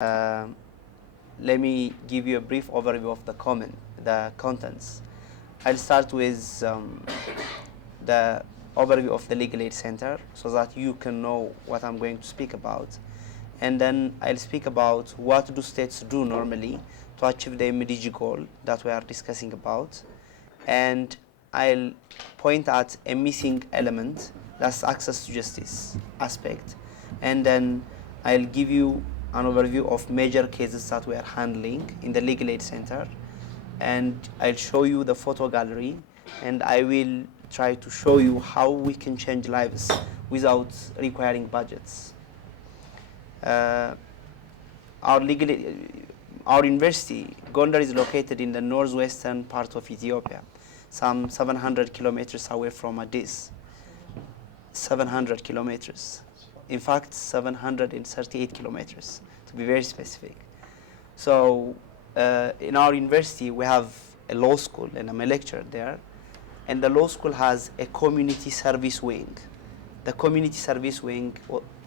Um, Let me give you a brief overview of the contents. I'll start with the overview of the Legal Aid Center so that you can know what I'm going to speak about. And then I'll speak about what do states do normally to achieve the MDG goal that we are discussing about. And I'll point at a missing element, that's access to justice aspect. And then I'll give you an overview of major cases that we are handling in the Legal Aid Center. And I'll show you the photo gallery, and I will try to show you how we can change lives without requiring budgets. Our university, Gondar, is located in the northwestern part of Ethiopia, some 700 kilometers away from Addis. 700 kilometers. In fact, 738 kilometers, to be very specific. So in our university, we have a law school, and I'm a lecturer there. And the law school has a community service wing. The community service wing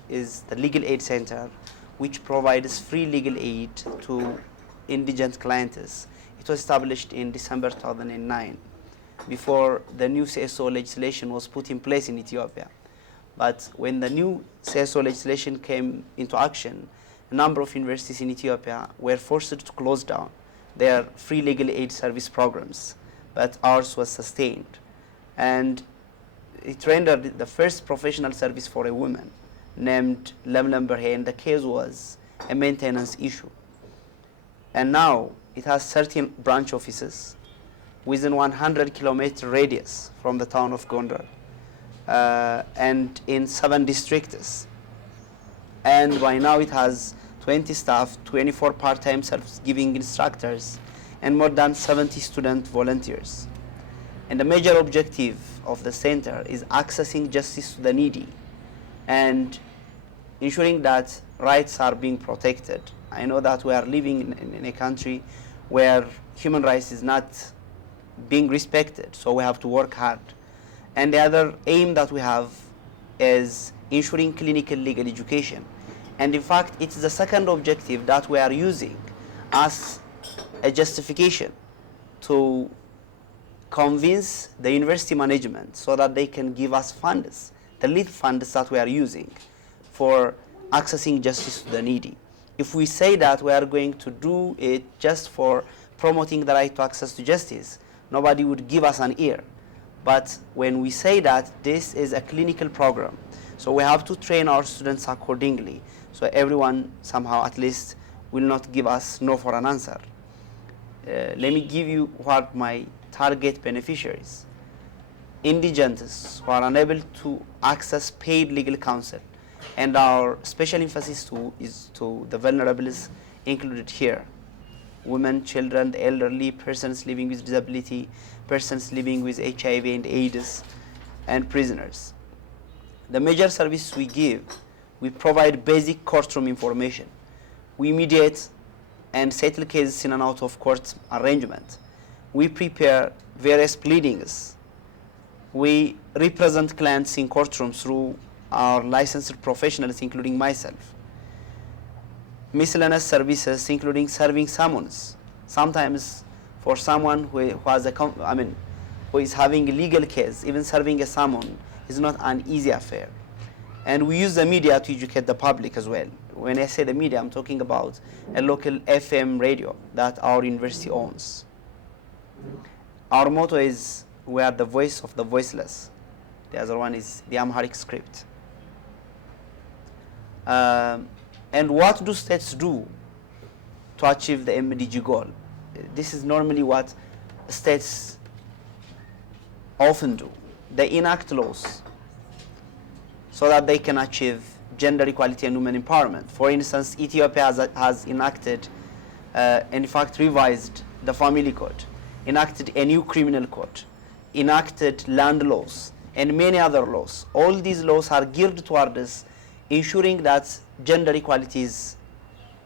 is the Legal Aid Center, which provides free legal aid to indigent clients. It was established in December 2009, before the new CSO legislation was put in place in Ethiopia. But when the new CSO legislation came into action, a number of universities in Ethiopia were forced to close down their free legal aid service programs, but ours was sustained. And it rendered the first professional service for a woman named Lemlem Berhe, and the case was a maintenance issue. And now it has 13 branch offices within 100-kilometer radius from the town of Gondar, and in 7 districts. And by now it has 20 staff, 24 part-time service-giving instructors, and more than 70 student volunteers. And the major objective of the center is accessing justice to the needy and ensuring that rights are being protected. I know that we are living in a country where human rights is not being respected, so we have to work hard. And the other aim that we have is ensuring clinical legal education. And in fact, it's the second objective that we are using as a justification to convince the university management so that they can give us funds, the lead funds that we are using for accessing justice to the needy. If we say that we are going to do it just for promoting the right to access to justice, nobody would give us an ear. But when we say that this is a clinical program, so we have to train our students accordingly, so everyone somehow at least will not give us no for an answer. Let me give you what my target beneficiaries: indigents who are unable to access paid legal counsel, and our special emphasis is to the vulnerables included here: women, children, the elderly, persons living with disability, persons living with HIV and AIDS, and prisoners. The major service we give: we provide basic courtroom information, we mediate and settle cases in and out of court arrangement, we prepare various pleadings, we represent clients in courtrooms through our licensed professionals, including myself. Miscellaneous services, including serving summons. Sometimes for someone who is having a legal case, even serving a summon is not an easy affair. And we use the media to educate the public as well. When I say the media, I'm talking about a local FM radio that our university owns. Our motto is, we are the voice of the voiceless. The other one is the Amharic script. And what do states do to achieve the MDG goal? This is normally what states often do. They enact laws so that they can achieve gender equality and women empowerment. For instance, Ethiopia has enacted, in fact revised the family code, enacted a new criminal code, enacted land laws, and many other laws. All these laws are geared towards ensuring that gender equality is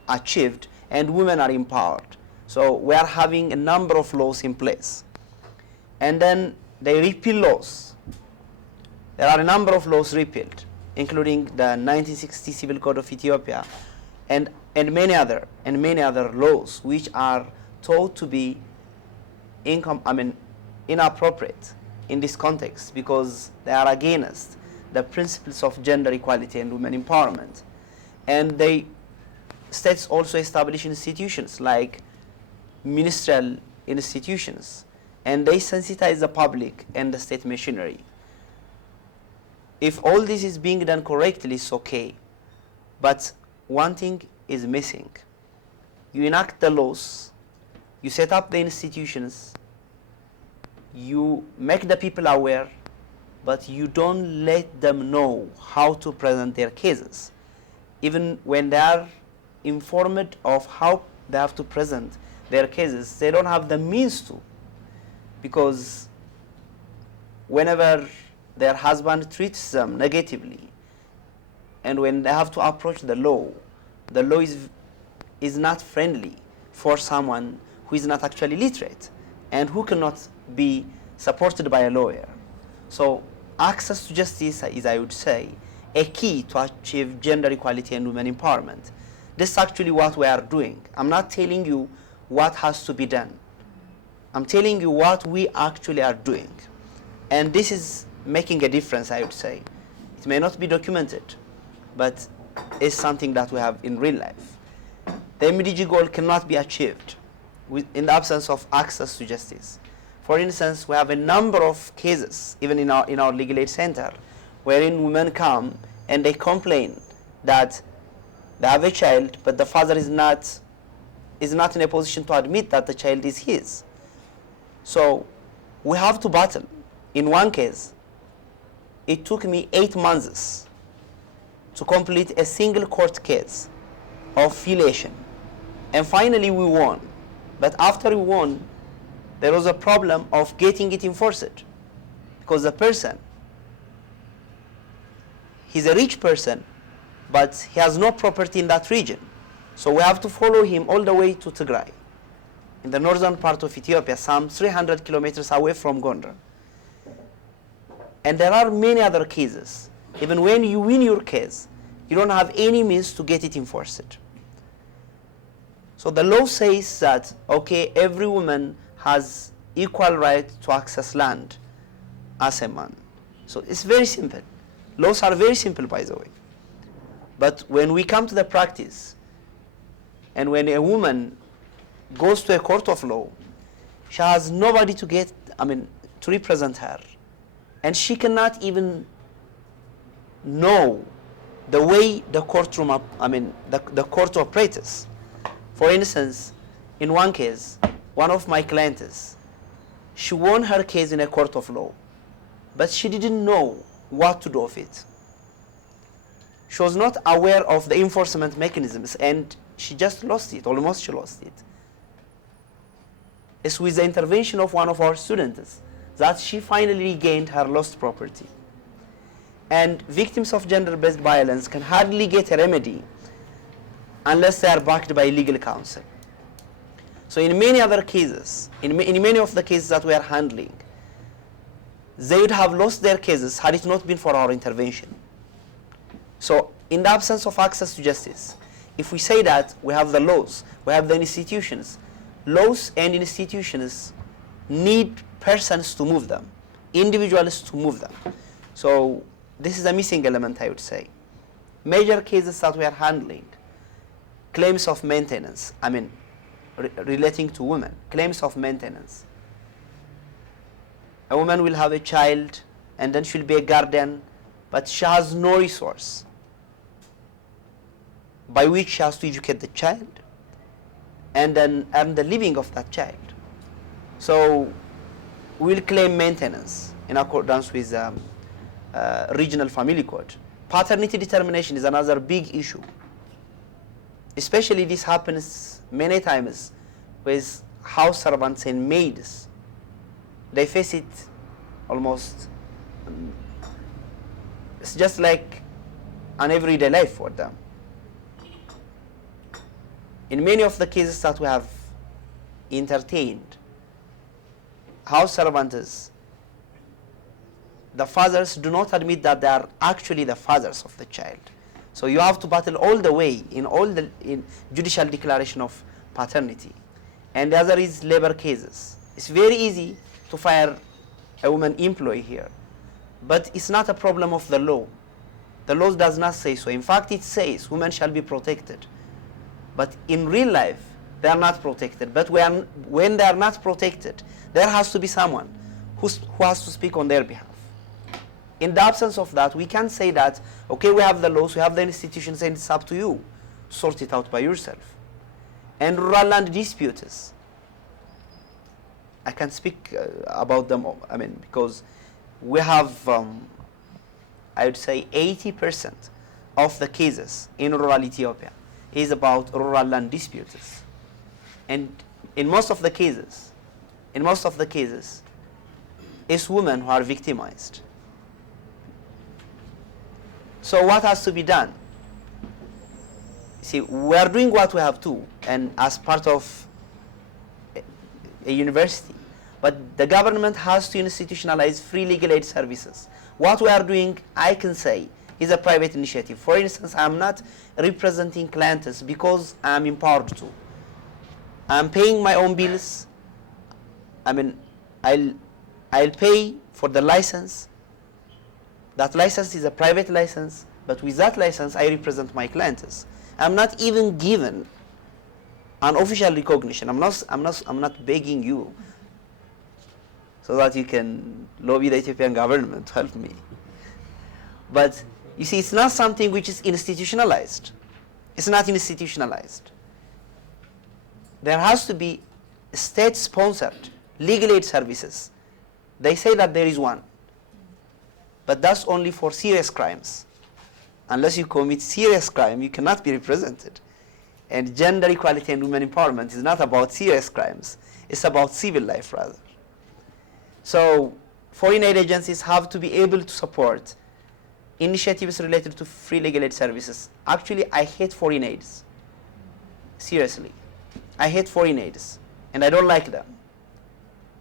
achieved and women are empowered. So we are having a number of laws in place. And then they repeal laws. There are a number of laws repealed, including the 1960 Civil Code of Ethiopia and and many other laws which are thought to be inappropriate in this context because they are against the principles of gender equality and women empowerment. And states also establish institutions like ministerial institutions, and they sensitize the public and the state machinery. If all this is being done correctly, it's okay. But one thing is missing. You enact the laws, you set up the institutions, you make the people aware, but you don't let them know how to present their cases. Even when they are informed of how they have to present their cases, they don't have the means to, because whenever their husband treats them negatively, and when they have to approach the law is not friendly for someone who is not actually literate and who cannot be supported by a lawyer. So access to justice is, I would say, a key to achieve gender equality and women empowerment. This is actually what we are doing. I'm not telling you what has to be done. I'm telling you what we actually are doing. And this is making a difference, I would say. It may not be documented, but it's something that we have in real life. The MDG goal cannot be achieved in the absence of access to justice. For instance, we have a number of cases, even in our legal aid center, wherein women come and they complain that they have a child, but the father is not in a position to admit that the child is his. So we have to battle. In one case, it took me 8 months to complete a single court case of filiation. And finally we won. But after we won, there was a problem of getting it enforced. Because the person, he's a rich person, but he has no property in that region. So we have to follow him all the way to Tigray, in the northern part of Ethiopia, some 300 kilometers away from Gondar. And there are many other cases. Even when you win your case, you don't have any means to get it enforced. So the law says that, okay, every woman has equal right to access land as a man. So it's very simple. Laws are very simple, by the way. But when we come to the practice, and when a woman goes to a court of law, she has nobody to represent her. And she cannot even know the way the courtroom, the court operates. For instance, in one case, one of my clients, she won her case in a court of law, but she didn't know what to do with it. She was not aware of the enforcement mechanisms, and she just lost it, almost she lost it. It's with the intervention of one of our students that she finally regained her lost property. And victims of gender-based violence can hardly get a remedy unless they are backed by legal counsel. So in many other cases, in many of the cases that we are handling, they would have lost their cases had it not been for our intervention. So in the absence of access to justice, if we say that we have the laws, we have the institutions, laws and institutions need persons to move them, individuals to move them. So this is a missing element, I would say. Major cases that we are handling, claims of maintenance, relating to women, claims of maintenance. A woman will have a child and then she'll be a guardian, but she has no resource by which she has to educate the child and then earn the living of that child. So we'll claim maintenance in accordance with regional family code. Paternity determination is another big issue. Especially this happens many times with house servants and maids. They face it almost, it's just like an everyday life for them. In many of the cases that we have entertained, house servants, the fathers do not admit that they are actually the fathers of the child. So you have to battle all the way in judicial declaration of paternity. And the other is labor cases. It's very easy to fire a woman employee here, but it's not a problem of the law. The law does not say so. In fact, it says women shall be protected. But in real life, they are not protected. But when they are not protected, there has to be someone who has to speak on their behalf. In the absence of that, we can say that, okay, we have the laws, we have the institutions, and it's up to you to sort it out by yourself. And rural land disputes, I can speak about them, because we have, I would say 80% of the cases in rural Ethiopia is about rural land disputes. And in most of the cases, it's women who are victimized. So what has to be done? See, we are doing what we have to, and as part of a university, but the government has to institutionalize free legal aid services. What we are doing, I can say, is a private initiative. For instance, I'm not representing clients because I'm empowered to. I'm paying my own bills. I'll pay for the license. That license is a private license, but with that license, I represent my clients. I'm not even given an official recognition. I'm not begging you so that you can lobby the Ethiopian government to help me. But you see, it's not something which is institutionalized. It's not institutionalized. There has to be state-sponsored legal aid services. They say that there is one, but that's only for serious crimes. Unless you commit serious crime, you cannot be represented. And gender equality and women empowerment is not about serious crimes. It's about civil life, rather. So foreign aid agencies have to be able to support initiatives related to free legal aid services. Actually, I hate foreign aids. Seriously. I hate foreign aids, and I don't like them.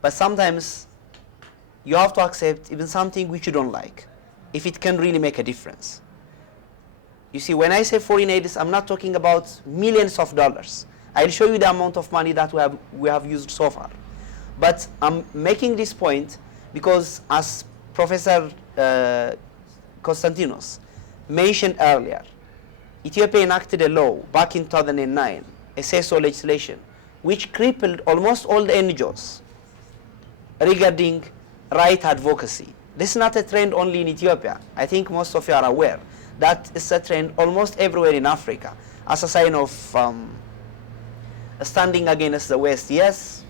But sometimes you have to accept even something which you don't like, if it can really make a difference. You see, when I say foreign aids, I'm not talking about millions of dollars. I'll show you the amount of money that we have used so far. But I'm making this point because, as Professor Konstantinos mentioned earlier, Ethiopia enacted a law back in 2009, a SESO legislation, which crippled almost all the NGOs regarding right advocacy. This is not a trend only in Ethiopia. I think most of you are aware that it's a trend almost everywhere in Africa as a sign of standing against the West. Yes,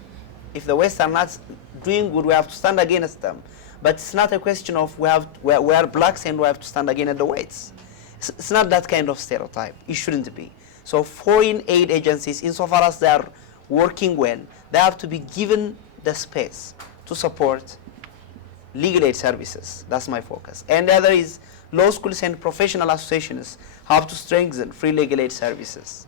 if the West are not doing good, we have to stand against them. But it's not a question of we are blacks and we have to stand against the whites. It's not that kind of stereotype. It shouldn't be. So foreign aid agencies, insofar as they are working well, they have to be given the space to support legal aid services. That's my focus. And the other is law schools and professional associations have to strengthen free legal aid services.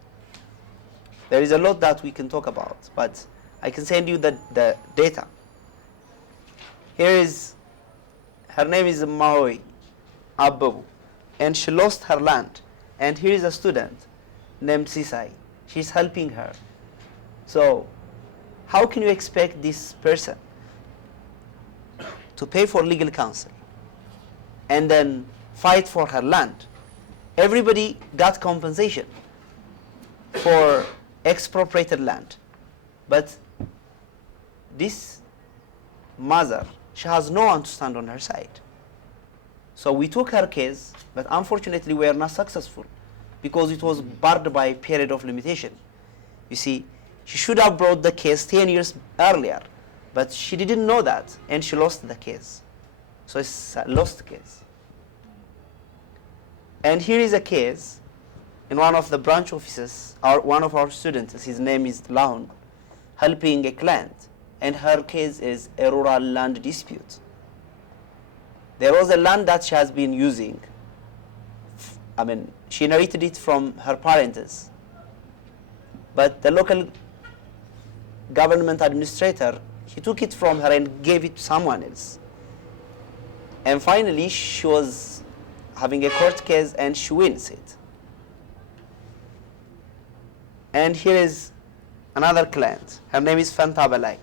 There is a lot that we can talk about, but I can send you the data. Her name is Mahoi Ababu, and she lost her land. And here is a student named Sisai. She's helping her. So how can you expect this person to pay for legal counsel and then fight for her land? Everybody got compensation for expropriated land, but this mother, she has no one to stand on her side. So we took her case, but unfortunately we are not successful because it was barred by period of limitation. You see, she should have brought the case 10 years earlier, but she didn't know that, and she lost the case. So it's a lost case. And here is a case in one of the branch offices, one of our students, his name is Laun, helping a client, and her case is a rural land dispute. There was a land that she has been using. She inherited it from her parents, but the local government administrator, he took it from her and gave it to someone else. And finally, she was having a court case and she wins it. And here is another client. Her name is Fanta Balai.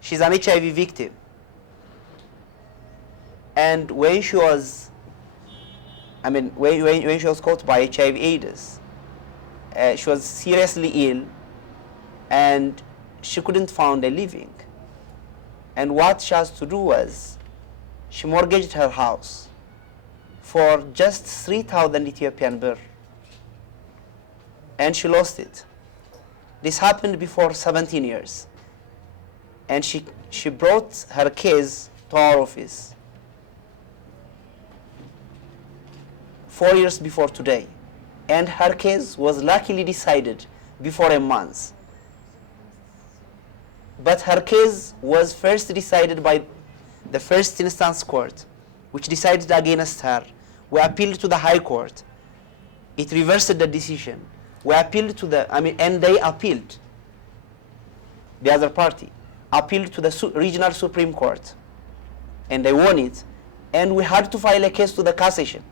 She's an HIV victim. And when she was, when she was caught by HIV/AIDS, she was seriously ill, and she couldn't find a living. And what she has to do was, she mortgaged her house for just 3,000 Ethiopian birr, and she lost it. This happened before 17 years, and she brought her case to our office 4 years before today, and her case was luckily decided before a month. But her case was first decided by the first instance court, which decided against her. We appealed to the High Court. It reversed the decision. We appealed to and they appealed. The other party appealed to the regional Supreme Court, and they won it. And we had to file a case to the cassation.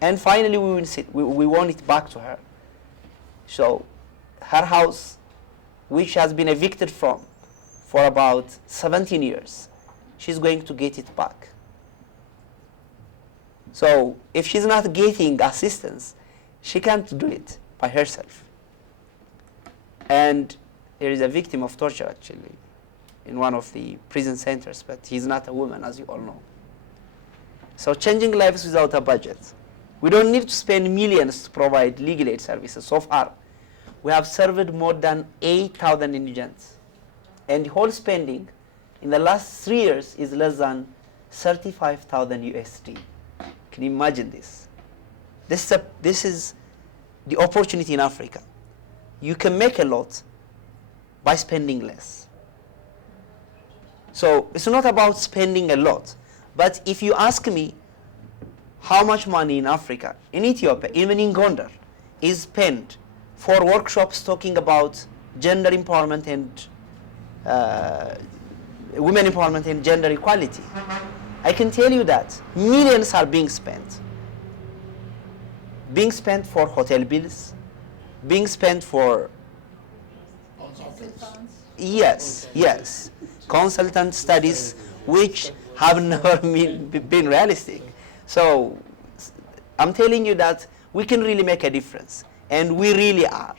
And finally, we won it back to her. So her house, which has been evicted from for about 17 years, she's going to get it back. So if she's not getting assistance, she can't do it by herself. And there is a victim of torture, actually, in one of the prison centers, but he's not a woman, as you all know. So changing lives without a budget. We don't need to spend millions to provide legal aid services. So far, we have served more than 8,000 indigents. And the whole spending in the last 3 years is less than 35,000 USD. Can you imagine this? This is the opportunity in Africa. You can make a lot by spending less. So it's not about spending a lot. But if you ask me how much money in Africa, in Ethiopia, even in Gondar, is spent for workshops talking about gender empowerment and women empowerment and gender equality, I can tell you that millions are being spent. Being spent for hotel bills, being spent for yes, consultant studies which have never been realistic. So I'm telling you that we can really make a difference, and we really are.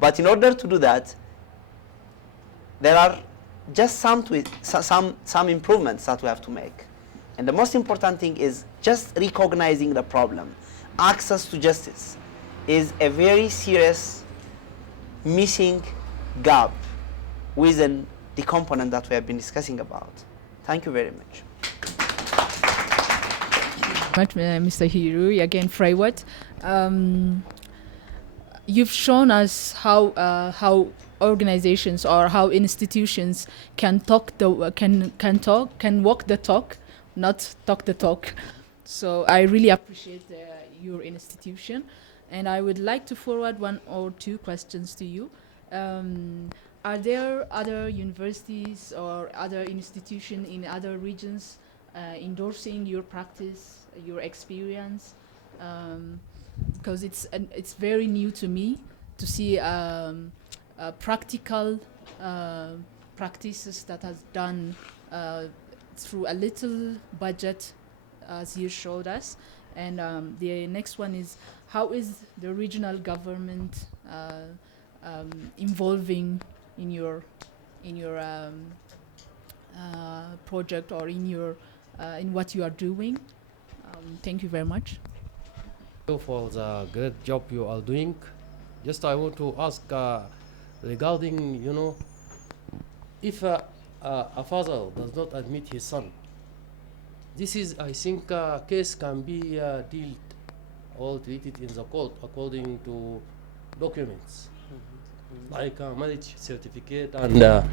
But in order to do that, there are just some improvements that we have to make. And the most important thing is just recognizing the problem. Access to justice is a very serious missing gap within the component that we have been discussing about. Thank you very much. Mr. Hiruri, again, Freywat. You've shown us how organizations or how institutions can walk the talk, not talk the talk. So I really appreciate your institution, and I would like to forward 1 or 2 questions to you. Are there other universities or other institutions in other regions endorsing your practice, your experience? Because it's very new to me to see practical practices that has done through a little budget, as you showed us. And the next one is, how is the regional government involving in your project or in what you are doing? Thank you very much. Thank you for the great job you are doing. Just I want to ask regarding, if a father does not admit his son, this is, I think, a case can be dealt or treated in the court according to documents, like a marriage certificate and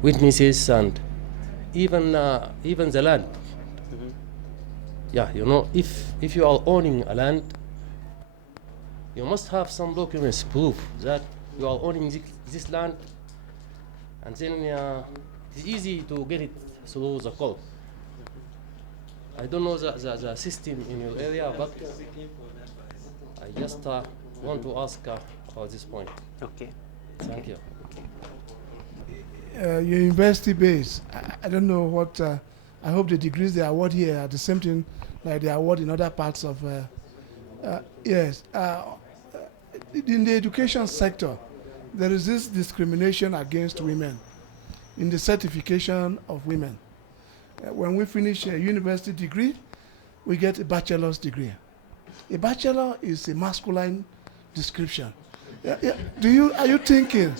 witnesses and even the land. Yeah, if you are owning a land, you must have some documents proof that you are owning this land, and then it's easy to get it through the court. I don't know the system in your area, but I just want to ask about this point. Okay. Thank you. Your university base, I don't know what, I hope the degrees they award here are the same thing like they award in other parts of, yes. In the education sector, there is this discrimination against women in the certification of women. When we finish a university degree, we get a bachelor's degree. A bachelor is a masculine description. Are you thinking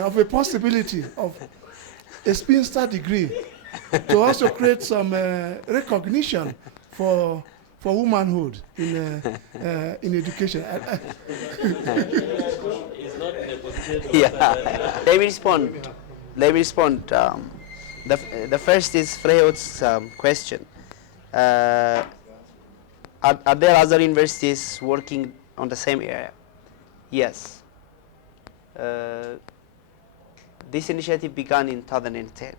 of a possibility of a spinster degree to also create some recognition for womanhood in education? Yeah. Let me respond. The first is Freud's question. Are there other universities working on the same area? Yes. This initiative began in 2010,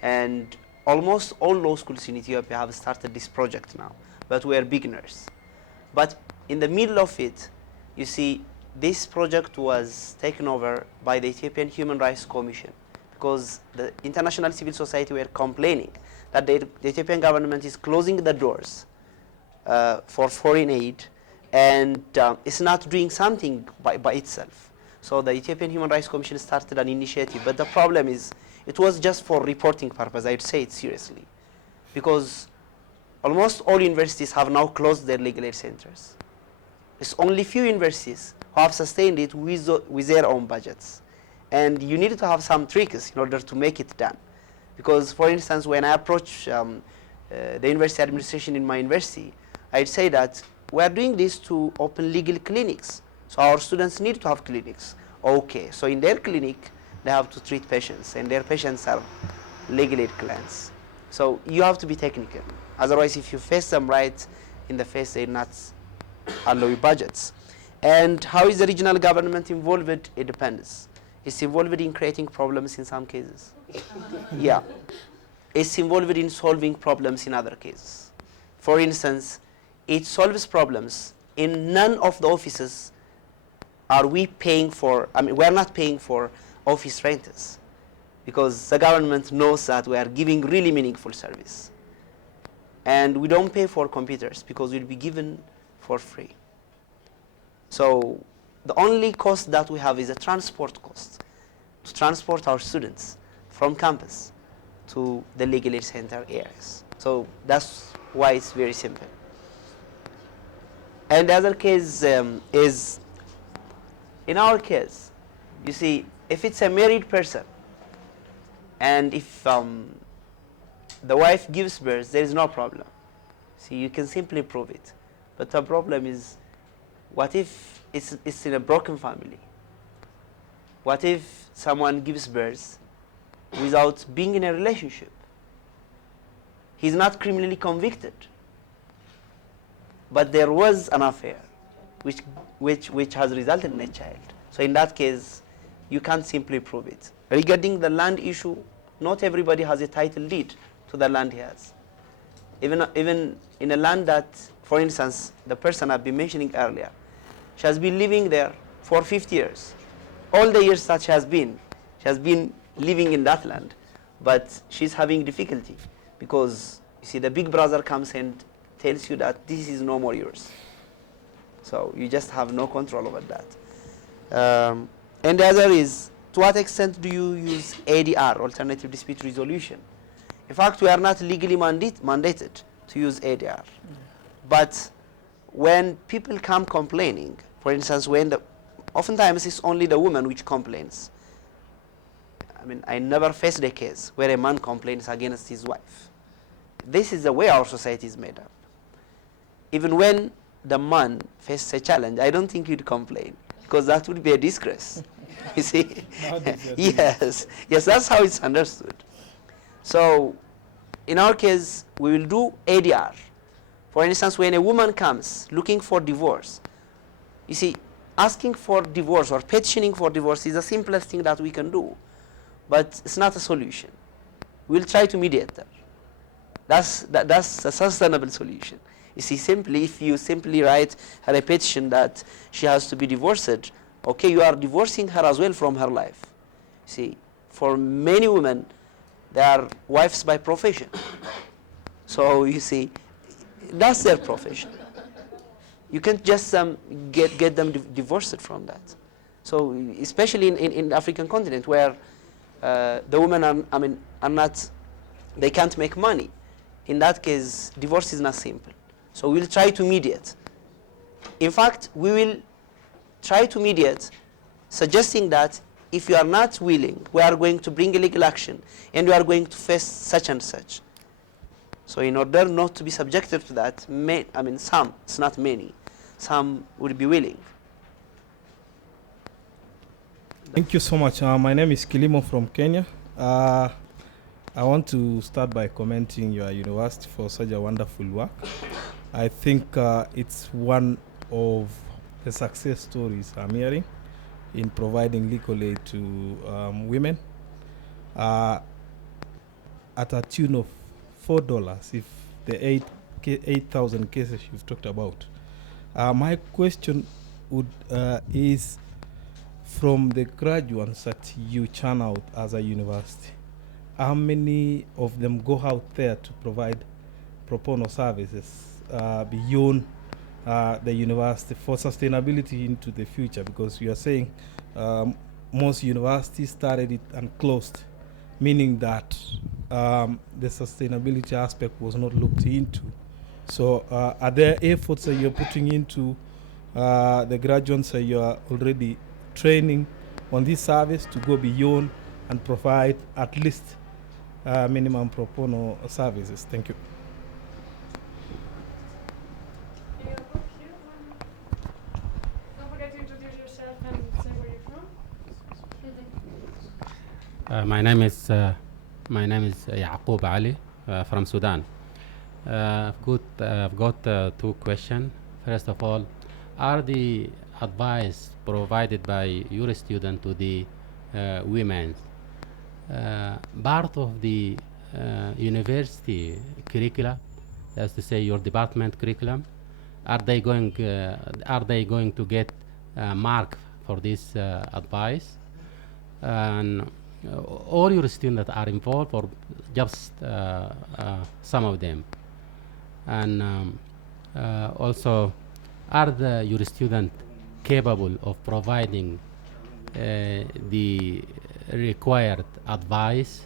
and almost all law schools in Ethiopia have started this project now, but we are beginners. But in the middle of it, you see, this project was taken over by the Ethiopian Human Rights Commission, because the international civil society were complaining that the Ethiopian government is closing the doors for foreign aid, and it's not doing something by itself. So the Ethiopian Human Rights Commission started an initiative, but the problem is it was just for reporting purpose. I'd say it seriously, because almost all universities have now closed their legal aid centers. It's only few universities who have sustained it with their own budgets. And you need to have some tricks in order to make it done. Because, for instance, when I approach the university administration in my university, I'd say that we are doing this to open legal clinics. So our students need to have clinics. Okay, so in their clinic, they have to treat patients, and their patients are legal aid clients. So you have to be technical. Otherwise, if you face them right in the face, they're not allow you budgets. And how is the regional government involved? It depends. It's involved in creating problems in some cases. Yeah. It's involved in solving problems in other cases. For instance, it solves problems. In none of the offices are we paying for, we're not paying for office renters, because the government knows that we are giving really meaningful service. And we don't pay for computers because we'll be given for free. So the only cost that we have is a transport cost to transport our students from campus to the legal aid center areas. So that's why it's very simple. And the other case is, in our case, you see, if it's a married person and if the wife gives birth, there is no problem. See, you can simply prove it. But the problem is, what if it's in a broken family? What if someone gives birth without being in a relationship? He's not criminally convicted, but there was an affair which has resulted in a child. So in that case, you can't simply prove it. Regarding the land issue, not everybody has a title deed to the land he has. Even in a land that, for instance, the person I've been mentioning earlier, she has been living there for 50 years. All the years that she has been living in that land, but she's having difficulty because, you see, the big brother comes and tells you that this is no more yours. So you just have no control over that. And the other is, to what extent do you use ADR, alternative dispute resolution? In fact, we are not legally mandated to use ADR. But when people come complaining, for instance, oftentimes it's only the woman which complains. I never faced a case where a man complains against his wife. This is the way our society is made up. Even when the man faces a challenge, I don't think he'd complain, because that would be a disgrace. You see? Yes, that's how it's understood. So, in our case, we will do ADR. For instance, when a woman comes looking for divorce, you see, asking for divorce or petitioning for divorce is the simplest thing that we can do, but it's not a solution. We'll try to mediate that. That's a sustainable solution. You see, simply if you simply write her a petition that she has to be divorced, okay, you are divorcing her as well from her life. See, for many women, they are wives by profession. So you see, that's their profession. You can't just get them divorced from that. So especially in the African continent where the women are not, they can't make money. In that case, divorce is not simple. So we'll try to mediate. In fact, we will try to mediate, suggesting that if you are not willing, we are going to bring a legal action and we are going to face such and such. So in order not to be subjected to that, some, it's not many, some would be willing. Thank you so much. My name is Kilimo from Kenya. I want to start by commenting your university for such a wonderful work. I think it's one of the success stories I'm hearing in providing legal aid to women at a tune of $4 if the 8,000 cases you've talked about. My question is, from the graduates that you churn out as a university, how many of them go out there to provide pro bono services beyond the university for sustainability into the future? Because you are saying most universities started it and closed, meaning that the sustainability aspect was not looked into. So are there efforts that you're putting into the graduates that you are already training on this service to go beyond and provide at least minimum pro bono services? Thank you. Don't forget to introduce yourself and say where you're from. My name is Yaqub Ali from Sudan. I've got two questions. First of all, are the advice provided by your student to the women part of the university curricula, as to say your department curriculum? Are they going to get mark for this advice? And all your students are involved, or just some of them? And also, are your students capable of providing the required advice?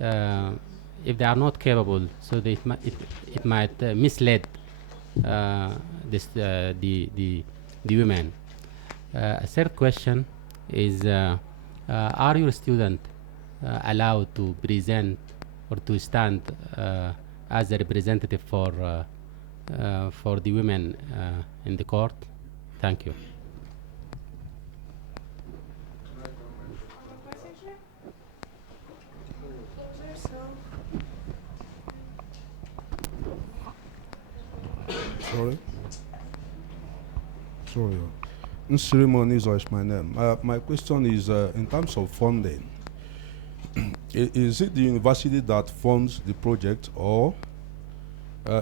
If they are not capable, so it might mislead the women. A third question is, are your students allowed to present or to stand as a representative for the women in the court? Thank you. Sorry. Nsirimo is my name. My question is, in terms of funding, is it the university that funds the project, or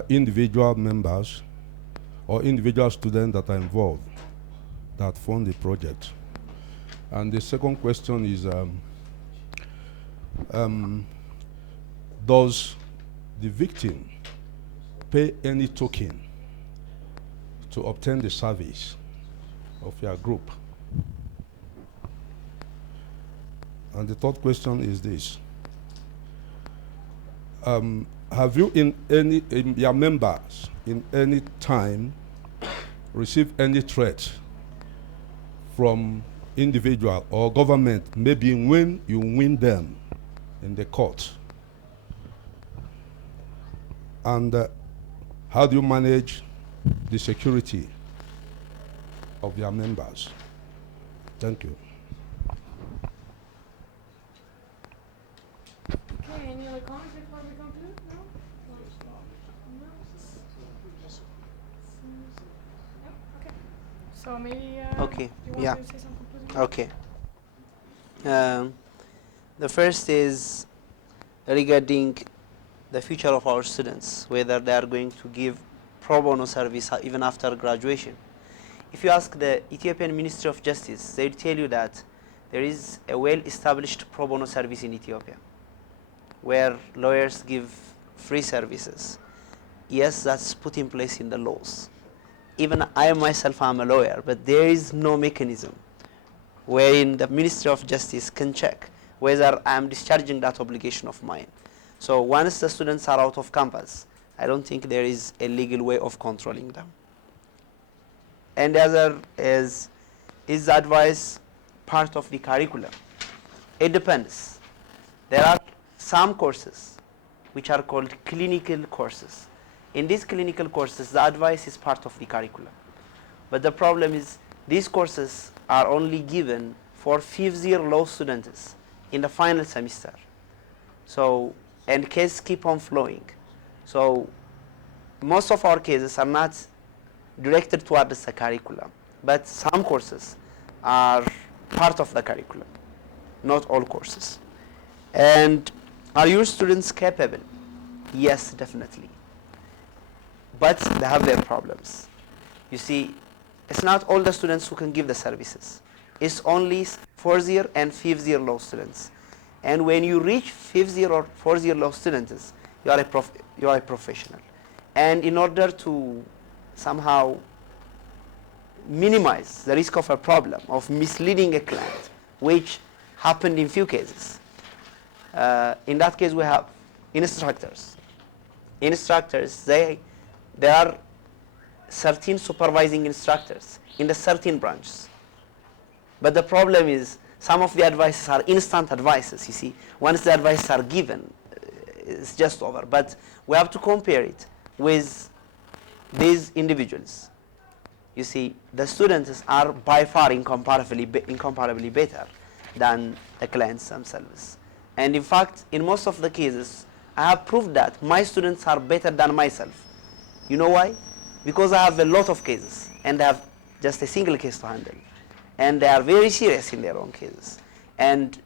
individual members or individual students that are involved that fund the project? And the second question is, does the victim pay any token to obtain the service of your group? And the third question is this: have you in your members in any time received any threat from individual or government, maybe when you win them in the court? And how do you manage the security of your members? Thank you. Okay, any other comments before we conclude? No? No? Okay. So maybe Okay, you want yeah. to say some concluding? Okay. The first is regarding the future of our students, whether they are going to give pro bono service even after graduation. If you ask the Ethiopian Ministry of Justice, they'll tell you that there is a well-established pro bono service in Ethiopia where lawyers give free services. Yes, that's put in place in the laws. Even I myself am a lawyer, but there is no mechanism wherein the Ministry of Justice can check whether I am discharging that obligation of mine. So once the students are out of campus, I don't think there is a legal way of controlling them. And the other is the advice part of the curriculum? It depends. There are some courses which are called clinical courses. In these clinical courses, the advice is part of the curriculum. But the problem is these courses are only given for fifth-year law students in the final semester. So, and cases keep on flowing. So most of our cases are not directed towards the curriculum, but some courses are part of the curriculum, not all courses. And are your students capable? Yes, definitely. But they have their problems. You see, it's not all the students who can give the services. It's only fourth-year and fifth-year law students. And when you reach fifth-year or fourth-year law students, you are a professional. And in order to somehow minimize the risk of a problem of misleading a client, which happened in few cases, in that case we have instructors. Instructors, there are 13 supervising instructors in the 13 branches. But the problem is some of the advices are instant advices, you see. Once the advices are given, it's just over. But we have to compare it with these individuals. You see, the students are by far incomparably better than the clients themselves. And in fact, in most of the cases, I have proved that my students are better than myself. You know why? Because I have a lot of cases and I have just a single case to handle. And they are very serious in their own cases. And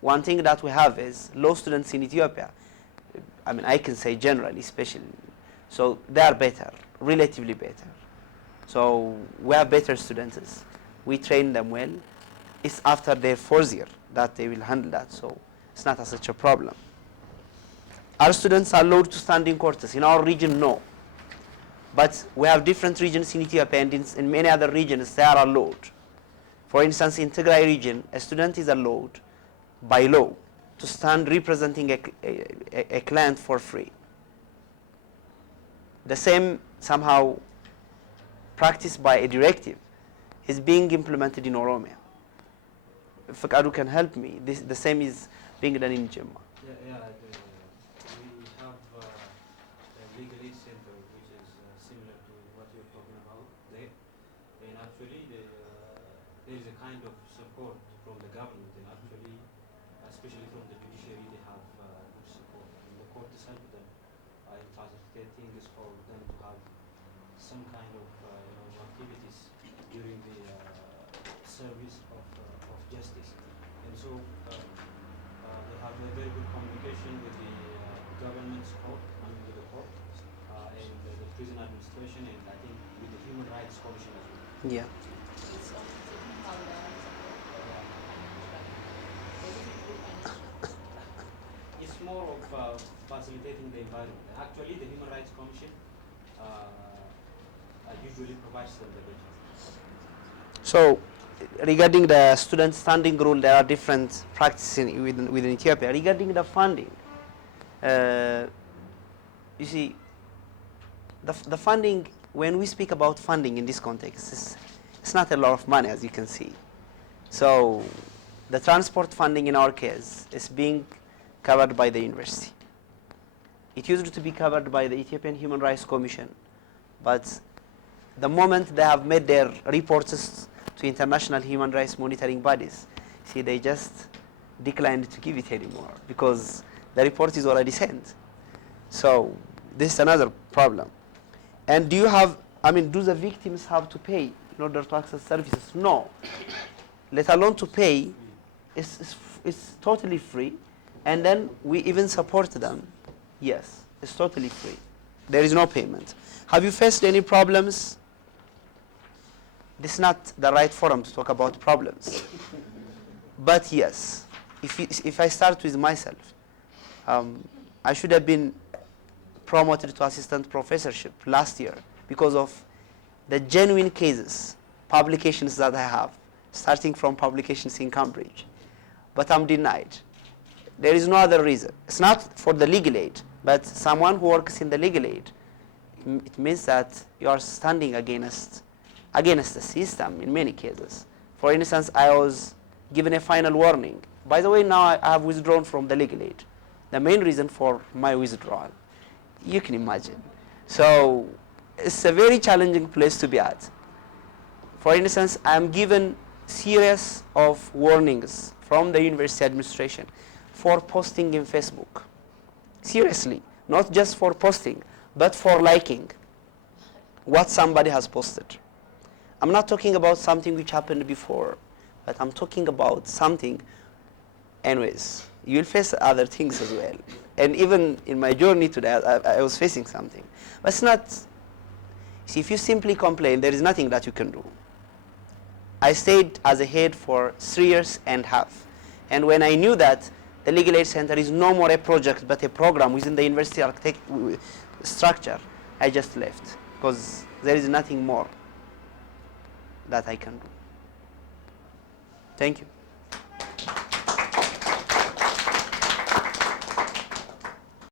one thing that we have is law students in Ethiopia, I mean, I can say generally, especially, so they are better, relatively better. So we have better students. We train them well. It's after their fourth year that they will handle that, so it's not such a problem. Our students are allowed to stand in courts. In our region, no. But we have different regions in Ethiopia, and in many other regions, they are allowed. For instance, in Tigray region, a student is allowed by law to stand representing a client for free. The same somehow practiced by a directive is being implemented in Oromia. If Fakadu can help me, the same is being done in Jimma. We have a legal aid center which is similar to what you're talking about there. And actually there is a kind of support from the government, and actually, especially from the judiciary, they have good support. And the court decided that facilitating is for them to have some kind of activities during the service of justice. And so they have a very good communication with the government's court, I mean with the court, and the prison administration, and I think with the Human Rights Commission as well. Yeah. It's more of facilitating the environment. Actually, the Human Rights Commission usually provides them the budget. So, regarding the student standing rule, there are different practices within Ethiopia. Regarding the funding, you see, the funding, when we speak about funding in this context, it's not a lot of money, as you can see. So, the transport funding in our case is being covered by the university. It used to be covered by the Ethiopian Human Rights Commission, but the moment they have made their reports to international human rights monitoring bodies, see, they just declined to give it anymore because the report is already sent. So this is another problem. And do the victims have to pay in order to access services? No. Let alone to pay, it's totally free. And then we even support them. Yes, it's totally free. There is no payment. Have you faced any problems? This is not the right forum to talk about problems. But yes, if I start with myself, I should have been promoted to assistant professorship last year because of the genuine cases, publications that I have, starting from publications in Cambridge. But I'm denied. There is no other reason. It's not for the legal aid, but someone who works in the legal aid, it means that you are standing against the system in many cases. For instance, I was given a final warning. By the way, now I have withdrawn from the legal aid. The main reason for my withdrawal, you can imagine. So it's a very challenging place to be at. For instance, I'm given series of warnings from the university administration for posting in Facebook. Seriously, not just for posting, but for liking what somebody has posted. I'm not talking about something which happened before, but I'm talking about something. Anyways, you'll face other things as well. And even in my journey today, I was facing something. But it's not, see, if you simply complain, there is nothing that you can do. I stayed as a head for 3.5 years. And when I knew that the Legal Aid Center is no more a project, but a program within the university structure, I just left, because there is nothing more that I can do. Thank you.